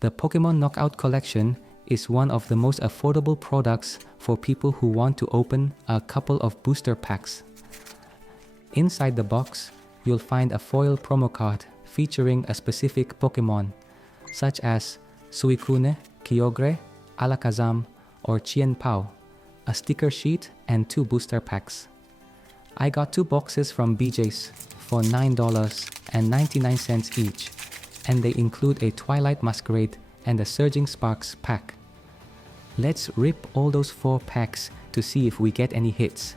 The Pokemon Knockout Collection is one of the most affordable products for people who want to open a couple of booster packs. Inside the box, you'll find a foil promo card featuring a specific Pokemon, such as Suicune, Kyogre, Alakazam, or Qianpao, a sticker sheet, and 2 booster packs. I got 2 boxes from BJ's for $9.99 each, and they include a Twilight Masquerade and a Surging Sparks pack. Let's rip all those 4 packs to see if we get any hits.